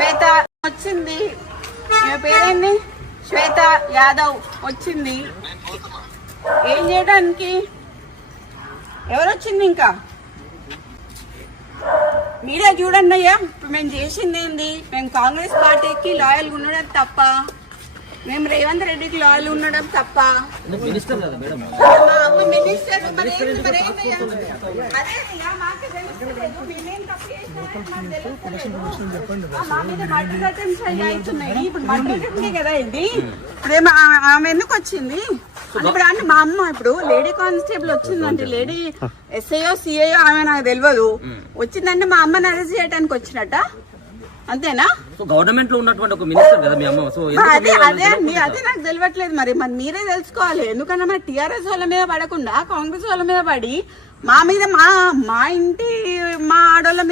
శ్వేత వచ్చింది పేరేంది శ్వేత యాదవ్ వచ్చింది ఏం చేయడానికి ఎవరు వచ్చింది ఇంకా మీరే చూడండి అయ్యా ఇప్పుడు మేము చేసింది ఏంది మేము కాంగ్రెస్ పార్టీకి లాయల్గా ఉండడం తప్ప మేము రేవంత్ రెడ్డికి లాయల్ ఉండడం తప్ప ఆమె ఎందుకు వచ్చింది ఇప్పుడు అంటే మా అమ్మ ఇప్పుడు లేడీ కానిస్టేబుల్ వచ్చిందంటే లేడీ ఎస్ఐఓ సిఐఓ ఆమె నాకు తెలియదు వచ్చిందంటే మా అమ్మని అరెస్ట్ చేయడానికి వచ్చినట్ట అంతేనా గవర్నమెంట్ లో ఉన్నటువంటి ఒక మినిస్టర్ కదా మీ అమ్మ సో అదే అదే అండి అదే నాకు తెలియట్లేదు మరి మరి మీరే తెలుసుకోవాలి ఎందుకంటే మరి టిఆర్ఎస్ వాళ్ళ మీద పడకుండా కాంగ్రెస్ వాళ్ళ మీద పడి మా మీద మా మా ఇంటి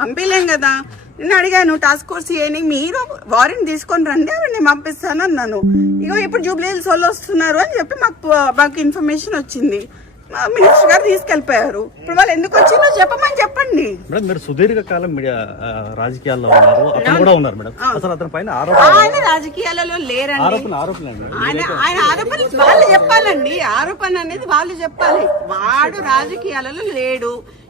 పంపలేం కదా నేను అడిగాను టాస్క్ ఫోర్స్ చేయని మీరు వారెంట్ తీసుకొని రండి అవి నేను పంపిస్తాను అన్నాను ఇగో ఇప్పుడు జూబ్లీ వాళ్ళు వస్తున్నారు అని చెప్పి మాకు మాకు ఇన్ఫర్మేషన్ వచ్చింది మినిస్టర్ గారు తీసుకెళ్లిపోయారు ఇప్పుడు వాళ్ళు ఎందుకు వచ్చిందో చెప్పమని చెప్పండి మీరు సుదీర్ఘ కాలం రాజకీయాల్లో ఉన్నారు కూడా ఉన్నారు మేడం అసలు అతని పైన ఆయన రాజకీయాలలో లేరండి ఆయన ఆయన ఆరోపణలు వాళ్ళు చెప్పాలండి ఆరోపణ అనేది వాళ్ళు చెప్పాలి వాడు రాజకీయాలలో లేడు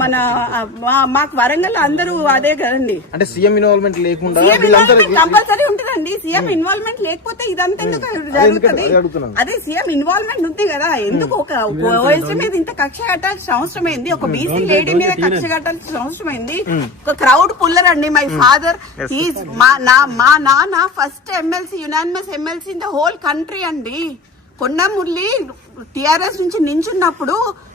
మన మాకు వరంగల్ అందరూ అదే కదండి అంటే సీఎం ఇన్వాల్వ్మెంట్ లేకుండా కంపల్సరీ ఉంటుందండి సీఎం ఇన్వాల్వ్మెంట్ లేకపోతే ఇదంతా ఎందుకు జరుగుతుంది అదే సీఎం ఇన్వాల్వ్మెంట్ ఉంది కదా ఎందుకు ఒక ఓఎస్సీ మీద ఇంత కక్ష కట్టాల్సిన అవసరం ఒక బీసీ లేడీ మీద కక్ష కట్టాల్సిన అవసరం ఒక క్రౌడ్ పుల్లర్ అండి మై ఫాదర్ హీస్ మా నా మా నాన్న first MLC unanimous MLC in the whole country అండి కొండ మురళి టిఆర్ఎస్ నుంచి నించున్నప్పుడు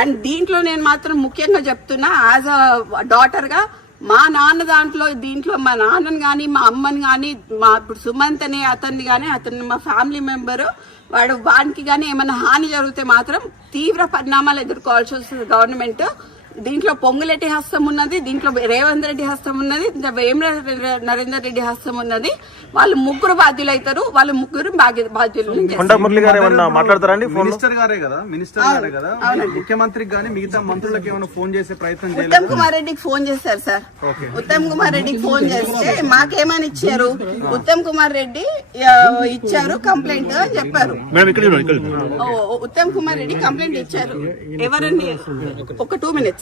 అండ్ దీంట్లో నేను మాత్రం ముఖ్యంగా చెప్తున్నా యాజ్ అ డాటర్గా మా నాన్న దాంట్లో దీంట్లో మా నాన్నని కానీ మా అమ్మని కానీ మా ఇప్పుడు సుమంత్ అనే అతన్ని కానీ అతను మా ఫ్యామిలీ మెంబరు వాడు వానికి కానీ ఏమైనా హాని జరిగితే మాత్రం తీవ్ర పరిణామాలు ఎదుర్కోవాల్సి వస్తుంది గవర్నమెంట్ దీంట్లో పొంగులెట్టి హస్తం ఉన్నది దీంట్లో రేవంత్ రెడ్డి హస్తం ఉన్నది వేమర నరేందర్ రెడ్డి హస్తం ఉన్నది వాళ్ళు ముగ్గురు బాధ్యులు అవుతారు వాళ్ళు ముగ్గురు బాధ్యులు మాట్లాడతారండి మినిస్టర్ గారే కదా మినిస్టర్ గారే కదా గానీ మిగతా మంత్రులకు ఏమైనా ఫోన్ చేసే ప్రయత్నం ఉత్తమ్ కుమార్ రెడ్డికి ఫోన్ చేశారు సార్ ఉత్తమ్ కుమార్ రెడ్డికి ఫోన్ చేస్తే మాకేమని ఇచ్చారు ఉత్తమ్ కుమార్ రెడ్డి ఇచ్చారు కంప్లైంట్ అని చెప్పారు ఉత్తమ్ కుమార్ రెడ్డి కంప్లైంట్ ఇచ్చారు ఎవరని ఒక టూ మినిట్స్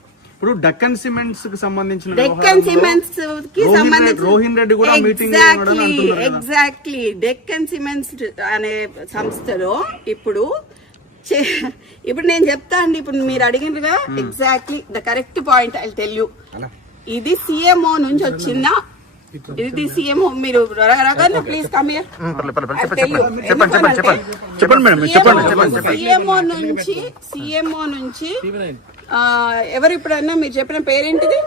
ఇప్పుడు డక్కన్ సిమెంట్స్ కి సంబంధించిన డెక్కన్ సిమెంట్స్ కి సంబంధించి రోహిన్ రెడ్డి కూడా meeting exactly exactly Deccan Cements అనే సంస్థలో ఇప్పుడు ఇప్పుడు నేను చెప్తా అండి ఇప్పుడు మీరు అడిగినగా exactly the correct point I tell you ఇది సిఎంఓ నుంచి వచ్చిన ఇది సిఎంఓ మీరు ప్లీజ్ కమ్ హియర్ చెప్పండి చెప్పండి నుంచి సిఎంఓ నుంచి ఎవరు అన్న మీరు చెప్పిన పేరేంటిది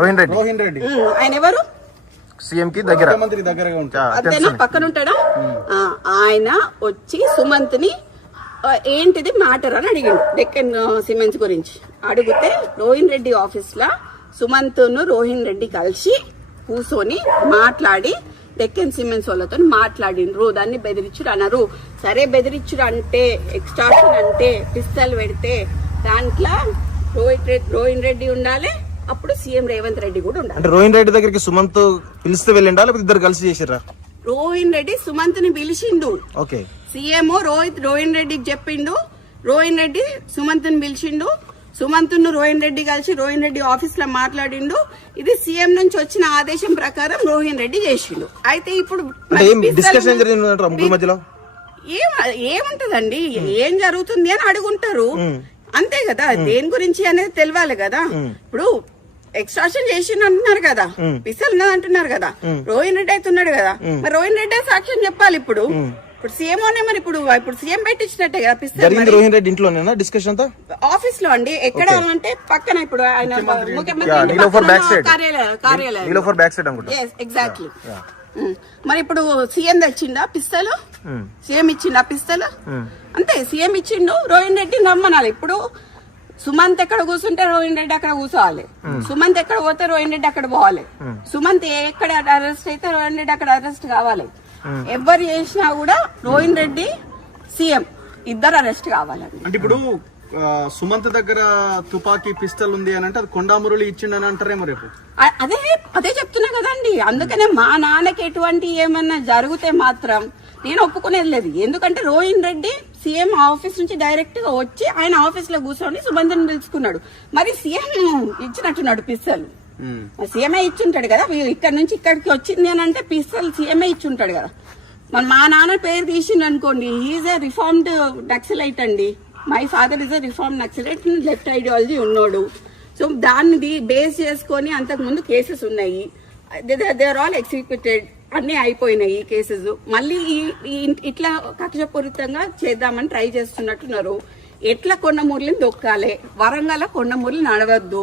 రోహిన్ రెడ్డి రోహిన్ రెడ్డి ఆయన ఎవరు సీఎం కి దగ్గర మంత్రి పక్కన ఉంటాడా ఆయన వచ్చి సుమంత్ ని ఏంటిది మ్యాటర్ అని అడిగిండు డెక్కన్ సిమెంట్స్ గురించి అడిగితే రోహిన్ రెడ్డి ఆఫీస్ లో సుమంత్ ను రోహిన్ రెడ్డి కలిసి కూర్చొని మాట్లాడి డెక్కన్ సిమెంట్స్ వాళ్ళతో మాట్లాడిండ్రు దాన్ని బెదిరించుడు అన్నారు సరే బెదిరించుడు అంటే ఎక్స్ట్రాక్షన్ అంటే పిస్తల్ పెడితే దాంట్లో రోహిత్ రెడ్డి రోహిన్ రెడ్డి ఉండాలి అప్పుడు సీఎం రేవంత్ రెడ్డి కూడా ఉండాలి రోహిన్ రెడ్డి దగ్గరికి సుమంత్ పిలిస్తే వెళ్ళిండా లేకపోతే ఇద్దరు కలిసి చేసారా రోహిన్ రెడ్డి సుమంత్ ని పిలిచిండు ఓకే సీఎం రోహిత్ రోహిన్ రెడ్డికి చెప్పిండు రోహిన్ రెడ్డి సుమంత్ ని పిలిచిండు సుమంత్ ను రోహిన్ రెడ్డి కలిసి రోహిన్ రెడ్డి ఆఫీస్ లో మాట్లాడిండు ఇది సీఎం నుంచి వచ్చిన ఆదేశం ప్రకారం రోహిన్ రెడ్డి చేసిండు అయితే ఇప్పుడు ఏం ఏముంటదండి ఏం జరుగుతుంది అని అడుగుంటారు అంతే కదా దేని గురించి అనేది తెలియాలి కదా ఇప్పుడు ఎక్స్ట్రాషన్ చేసిండు అంటున్నారు కదా పిసల్ ఉన్నది అంటున్నారు కదా రోహిన్ రెడ్డి అయితే ఉన్నాడు కదా మరి రోహిన్ రెడ్డి సాక్ష్యం చెప్పాలి ఇప్పుడు ఇప్పుడు సీఎం అనే మరి ఇప్పుడు ఇప్పుడు సీఎం పెట్టించినట్టే కదా పిస్తారు రోహిన్ రెడ్డి ఇంట్లో డిస్కషన్ ఆఫీస్ లో అండి ఎక్కడ అంటే పక్కన ఇప్పుడు ఆయన ముఖ్యమంత్రి కార్యాలయం కార్యాలయం ఎగ్జాక్ట్లీ మరి ఇప్పుడు సీఎం తెచ్చిండా పిస్తలు సీఎం ఇచ్చిండా పిస్తలు అంతే సీఎం ఇచ్చిండు రోహిణ్ రెడ్డి నమ్మనాలి ఇప్పుడు సుమంత్ ఎక్కడ కూర్చుంటే రోహిణ్ రెడ్డి అక్కడ కూర్చోవాలి సుమంత్ ఎక్కడ పోతే రోహిణ్ రెడ్డి అక్కడ పోవాలి సుమంత్ ఎక్కడ అరెస్ట్ అయితే రోహిణ్ రెడ్డి అక్కడ అరెస్ట్ కావాలి ఎవరు చేసినా కూడా రోహిణ్ రెడ్డి సీఎం ఇద్దరు అరెస్ట్ కావాలండి అంటే ఇప్పుడు సుమంత్ దగ్గర తుపాకీ పిస్టల్ ఉంది అని అంటే అది కొండామురళి ఇచ్చిండని అంటారేమో రేపు అదే అదే చెప్తున్నా కదండి అందుకనే మా నాన్నకి ఎటువంటి ఏమన్నా జరిగితే మాత్రం నేను ఒప్పుకునేది లేదు ఎందుకంటే రోహిన్ రెడ్డి సీఎం ఆఫీస్ నుంచి డైరెక్ట్ గా వచ్చి ఆయన ఆఫీస్ లో కూర్చొని సుబంధన్ పిలుచుకున్నాడు మరి సీఎం ఇచ్చినట్టున్నాడు పిస్టల్ ఇచ్చి ఉంటాడు కదా ఇక్కడ నుంచి ఇక్కడికి వచ్చింది అని అంటే పిస్టల్ ఇచ్చి ఉంటాడు కదా మన మా నాన్న పేరు తీసిండనుకోండి అనుకోండి ఈజ్ ఏ రిఫార్మ్డ్ నక్సలైట్ అండి my father is a reform naxalite left ideology ఉన్నాడు సో దాన్ని బేస్ చేసుకొని అంతకుముందు కేసెస్ ఉన్నాయి దే ఆర్ ఆల్ ఎగ్జిక్యూటెడ్ అన్నీ అయిపోయినాయి ఈ కేసెస్ మళ్ళీ ఈ ఇట్లా కక్షపూరితంగా చేద్దామని ట్రై చేస్తున్నట్టున్నారు ఎట్లా కొండమూరిని దొక్కాలి వరంగల్ కొండమూరిని నడవద్దు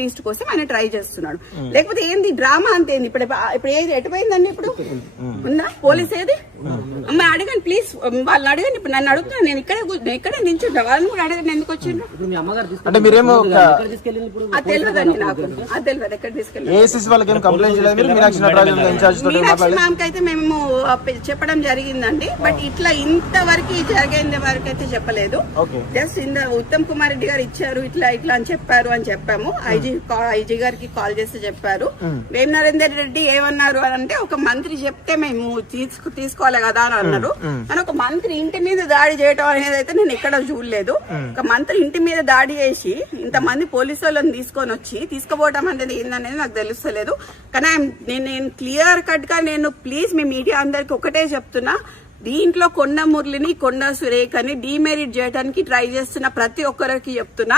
ఈస్ట్ కోసం ఆయన ట్రై చేస్తున్నాడు లేకపోతే ఏంది డ్రామా అంతేంది ఇప్పుడు ఇప్పుడు ఏది ఎటుపోయిందండి ఇప్పుడు ఉందా పోలీస్ ఏది అమ్మ అడగండి ప్లీజ్ వాళ్ళు అడగండి ఇప్పుడు నన్ను అడుగుతున్నాను నేను ఇక్కడే నేను ఇక్కడే నించుంటా వాళ్ళని కూడా అడగండి ఎందుకు వచ్చిండ్రు అంటే మీరేమో నాకు అది తెలియదు ఎక్కడ తీసుకెళ్ళి మేము చెప్పడం జరిగిందండి బట్ ఇట్లా ఇంతవరకు జరిగింది వరకు అయితే చెప్పలేదు జస్ట్ ఇంత ఉత్తమ్ కుమార్ రెడ్డి గారు ఇచ్చారు ఇట్లా ఇట్లా అని చెప్పారు అని చెప్పాము ఐజీ ఐజీ గారికి కాల్ చేసి చెప్పారు వేం నరేందర్ రెడ్డి ఏమన్నారు అని అంటే ఒక మంత్రి చెప్తే మేము తీసుకు తీసుకోవాలి కదా అని అన్నారు కానీ ఒక మంత్రి ఇంటి మీద దాడి చేయటం అనేది అయితే నేను ఎక్కడ చూడలేదు ఒక మంత్రి ఇంటి మీద దాడి చేసి ఇంతమంది పోలీసు వాళ్ళని తీసుకొని వచ్చి తీసుకుపోవటం అనేది ఏందనేది నాకు తెలుస్తలేదు కానీ నేను నేను క్లియర్ కట్ గా నేను ప్లీజ్ మీ మీడియా అందరికి ఒకటే చెప్తున్నా దీంట్లో కొండ మురళిని కొండ సురేఖని డిమెరిట్ చేయడానికి ట్రై చేస్తున్న ప్రతి ఒక్కరికి చెప్తున్నా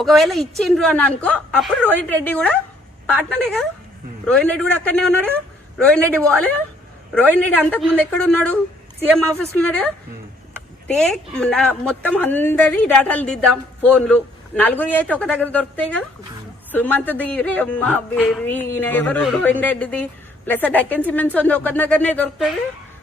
ఒకవేళ ఇచ్చిండ్రు అని అనుకో అప్పుడు రోహిత్ రెడ్డి కూడా పార్ట్నరే కదా hmm. రోహిత్ రెడ్డి కూడా అక్కడనే ఉన్నాడు కదా రోహిత్ రెడ్డి పోలే రోహిత్ రెడ్డి అంతకు ముందు ఎక్కడ ఉన్నాడు సీఎం ఆఫీస్ ఉన్నాడు hmm. టేక్ మొత్తం అందరి డేటాలు దిద్దాం ఫోన్లు నలుగురి అయితే ఒక దగ్గర దొరుకుతాయి కదా hmm. సుమంత్ ది సుమంత్ది ఈయన ఎవరు రోహిత్ రెడ్డిది ప్లస్ సిమెంట్స్ ఉంది ఒక దగ్గరనే దొరుకుతుంది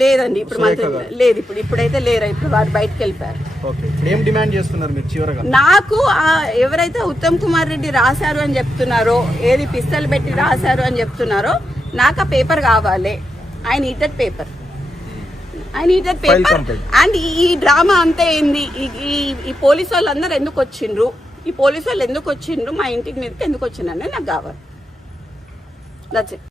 లేదండి ఇప్పుడు మాత్రం లేదు ఇప్పుడు ఇప్పుడైతే లేరు ఇప్పుడు వారు బయటకు వెళ్ళిపోయారు ఏం డిమాండ్ చేస్తున్నారు మీరు చివరగా నాకు ఎవరైతే ఉత్తమ్ కుమార్ రెడ్డి రాశారు అని చెప్తున్నారో ఏది పిస్తలు పెట్టి రాశారు అని చెప్తున్నారో నాకు ఆ పేపర్ కావాలి ఆయన ఇటెడ్ పేపర్ ఆయన ఇటెడ్ పేపర్ అండ్ ఈ డ్రామా అంతా ఏంది ఈ పోలీసు వాళ్ళందరూ ఎందుకు వచ్చిండ్రు ఈ పోలీసు వాళ్ళు ఎందుకు వచ్చిండ్రు మా ఇంటికి మీదకి ఎందుకు వచ్చిండ్రు అనేది నాకు కావాలి that's it